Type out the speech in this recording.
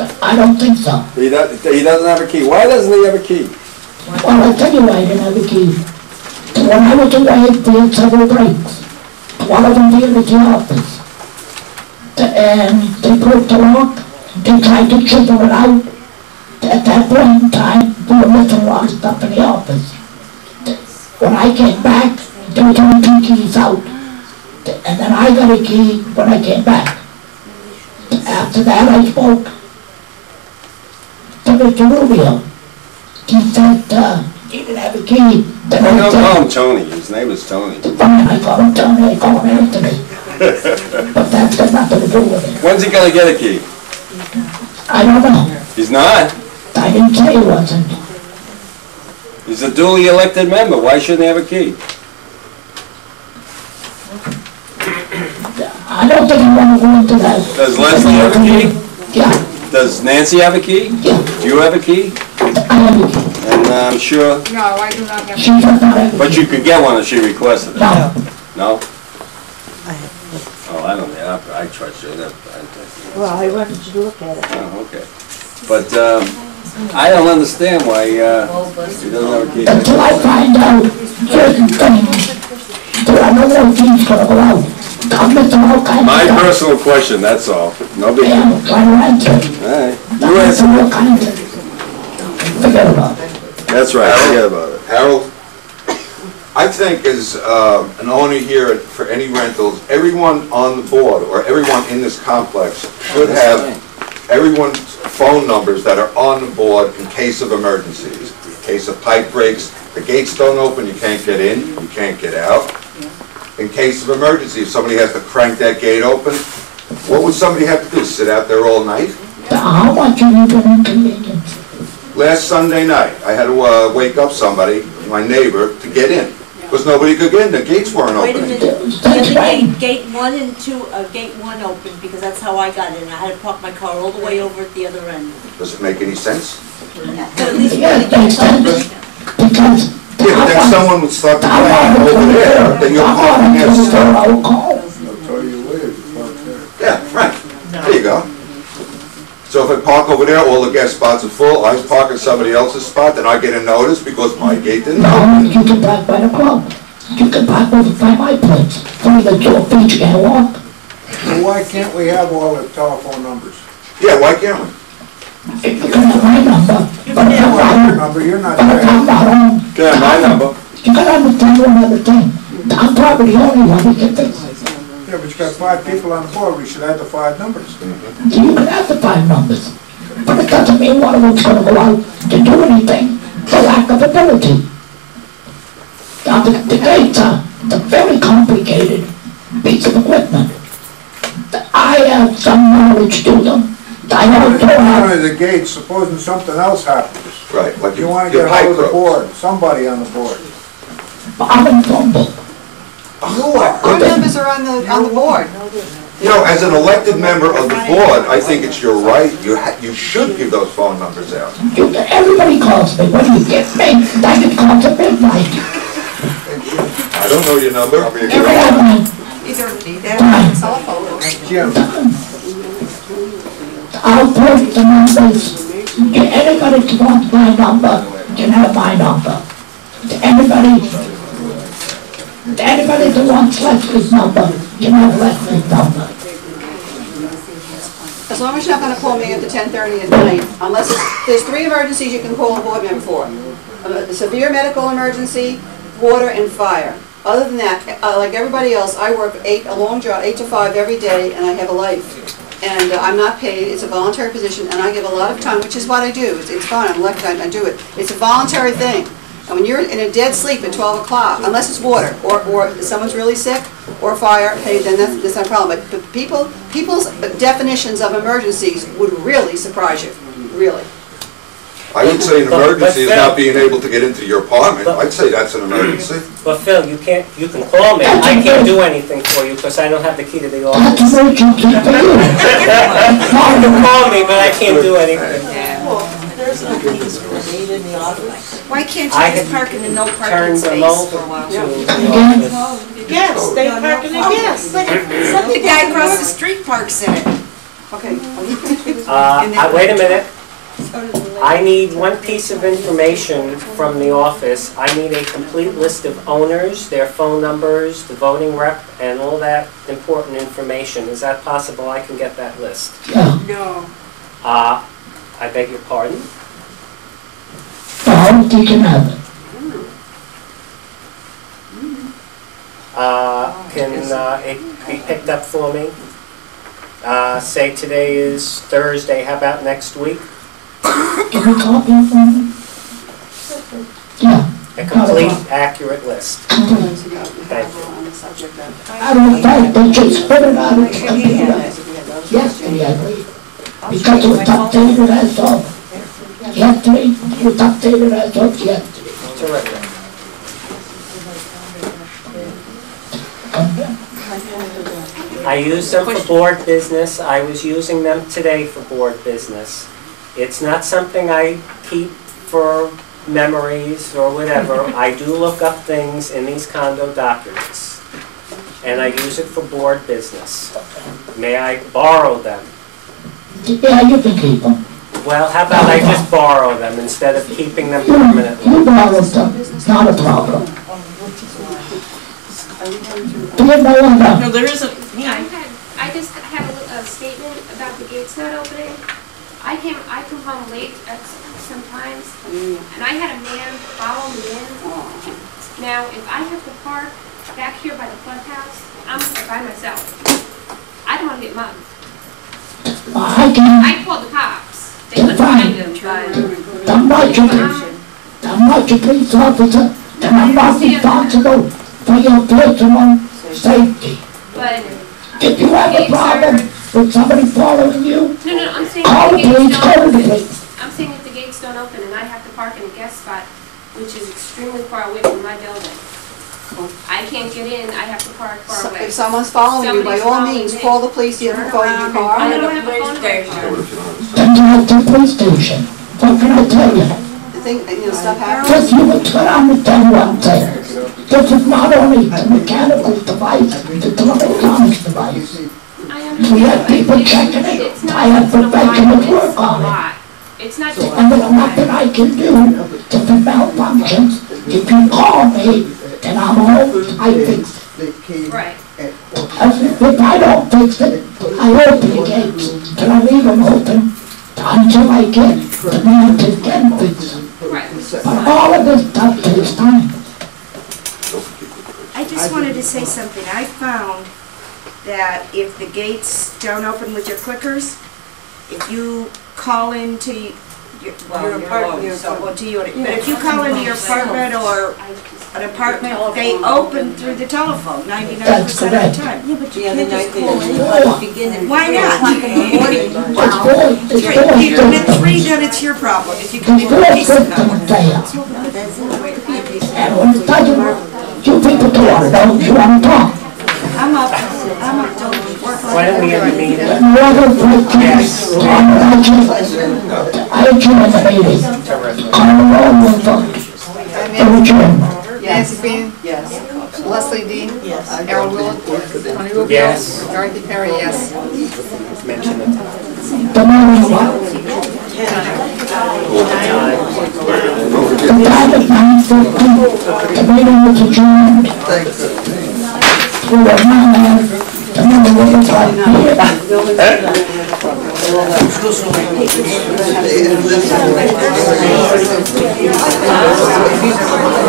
I don't think so. He doesn't have a key. Why doesn't he have a key? Well, I'll tell you why I didn't have a key. When I was away, we had several breaks. One of them being at the office. And they broke the lock. They tried to chip it out. At that point in time, we were missing a lot of stuff in the office. When I came back, there was only 2 keys out. And then I got a key when I came back. After that, I spoke to Mr. Rubio. He said he didn't have a key. Then I don't call him Tony. His name is Tony. Fine, I call him Tony, I call him Anthony. But that's got nothing to do with it. When's he gonna get a key? I don't know. He's not. I didn't say he wasn't. He's a duly elected member. Why shouldn't he have a key? I don't think you want to go into that. Does Leslie have a key? Yeah. Does Nancy have a key? Yeah. Do you have a key? I have a key. And I'm sure. No, I do not have. She does not have a But key. you could get one if she requested it. No. No? Oh, I don't know. I trust you. Well, I wanted you to look at it. Oh, okay. But I don't understand why he doesn't have a key. Until I find out certain things, there are no more keys going to go out. I'm missing all kinds of My stuff. personal question, that's all. No big Yeah, deal. I'm trying to answer it. All right. I'm You answer. missing all kinds of. Forget about it. That's right. Forget about it. Harold, I think as an owner here for any rentals, everyone on the board or everyone in this complex should have everyone's phone numbers that are on the board in case of emergencies. In case of pipe breaks, the gates don't open, you can't get in, you can't get out. In case of emergency, if somebody has to crank that gate open, what would somebody have to do, sit out there all night? How much have you been inconvenienced? Last Sunday night, I had to wake up somebody, my neighbor, to get in. Because nobody could get in, the gates weren't Wait a opening. minute, the other gate 1 and 2, gate 1 opened, because that's how I got in. I had to park my car all the way over at the other end. Does it make any sense? But at least Yeah, it makes sense. Because Yeah, but then someone would start to plan over there, then you're parking there stuff. I'll call. Yeah, right, there you go. So if I park over there, all the guest spots are full, I park in somebody else's spot, then I get a notice because my gate didn't open. No, you can park by the club. You can park over by my place. From the door beach, you can't walk. Well, why can't we have all the telephone numbers? Yeah, why can't we? You can have my number, but if I'm Your not number, you're not but if I'm there. not home, Can I have my number? you gotta understand one other thing. I'm probably the only one who can fix it. Yeah, but you got 5 people on the board, we should have the 5 numbers. You can have the 5 numbers, but it doesn't mean one of them's gonna go out to do anything for lack of ability. Now, the gates are a very complicated piece of equipment. I have some knowledge to them. I also One have, of the gates, supposing something else happens. Right, like You wanna your get pipe hold of the broke. board, somebody on the board. I'm in Humboldt. Our numbers are on the board. You know, as an elected member of the board, I think it's your right, you should give those phone numbers out. Everybody calls me. When you get me, I get calls at midnight. I don't know your number. Every night. Either that or cell phone. Jim, I'll put the numbers. Anybody who wants my number can have my number. Anybody that wants Leslie's number can have Leslie's number. As long as you're not gonna call me after 10:30 at night, unless there's 3 emergencies you can call a board member for. A severe medical emergency, water, and fire. Other than that, like everybody else, I work a long job, 8 to 5 every day, and I have a life. And I'm not paid, it's a voluntary position, and I give a lot of time, which is what I do. It's fine, I'm elected, I do it. It's a voluntary thing. And when you're in a dead sleep at 12 o'clock, unless it's water, or someone's really sick, or fire, hey, then that's not a problem. But people's definitions of emergencies would really surprise you, really. I would say an emergency is not being able to get into your apartment. I'd say that's an emergency. But Phil, you can call me. I can't do anything for you because I don't have the key to the That's office. emergency for you. You can call me, but I can't do anything. There's no keys for the gate in the office. Why can't I you just had park in the no parking Turn them space over for a while? to the office. Yes, they park in it, yes. But the guy across the street parks in it. Okay, are you finished with this? Wait a minute. I need one piece of information from the office. I need a complete list of owners, their phone numbers, the voting rep, and all that important information. Is that possible? I can get that list. Yeah, No. I beg your pardon? no, you can have it. Can it be picked up for me? Say today is Thursday, how about next week? Give me a copy for me. Yeah, A complete, accurate list. On Thank you. the subject of. I don't think they should spit it out of the computer yesterday, I believe. Because it was updated as of yesterday, it was updated as of yesterday. Terrific. I use them for board business. I was using them today for board business. It's not something I keep for memories or whatever. I do look up things in these condo documents. And I use it for board business. May I borrow them? Yeah, you can keep them. Well, how about I just borrow them instead of keeping them You permanently? borrow them, not a problem. Do you know about? No, there isn't. I just have a statement about the gates not opening. I come home late sometimes, and I had a man follow me in. Now, if I have to park back here by the clubhouse, I'm by myself. I don't want to get mugged. I can, I called the cops. They couldn't find him, but I'm not your police officer, and I'm not responsible for your personal safety. but If you have a problem with somebody following you, no, I'm saying call the if the police, gates call don't the open. police. I'm saying if the gates don't open and I have to park in a guest spot, which is extremely far away from my building, I can't get in. I have to park far away. If someone's following you, by Somebody's all following means, me. call the police, you have a phone in your I car. don't have a phone in my car. Then you have the police station. What can I tell you? The thing, stuff happens. Just you would turn on the tell you one thing. This is not only the mechanical device, it's an electronics device. I understand. We have people checking it. It's not I have just a professionals lot, work it's a on it. lot. It's not just And there's a nothing lot. I can do to prevent malfunctions. If you call me, then I'm home, I fix it. Right. If I don't fix it, I open the gates, and I leave them open until I get the man to can fix them. Right. But all of this stuff takes time. I just wanted to say something. I found that if the gates don't open with your clickers, if you call into your apartment, to your, but if you call into your apartment or an apartment, they open through the telephone 99% of the time. Yeah, but you can't just call anyone to begin it. Why not? It's four, it's four If you commit systems. three, then it's your problem. If you It's commit four a piece of systems fail. And when it doesn't, you people don't know what you want to talk. I'm up till work. Why don't we have a meeting? Water breakers, I joined the meeting. Terrific. On the road with them. Adjourned. Nancy Bean, Yes. Leslie Dean, Yes. Harold Willett, Tony Rubio. Yes. Dorothy Perry, yes. Mention it. The meeting was, the time is 9:50. The meeting was adjourned. We were not, the meeting was like here. Yes.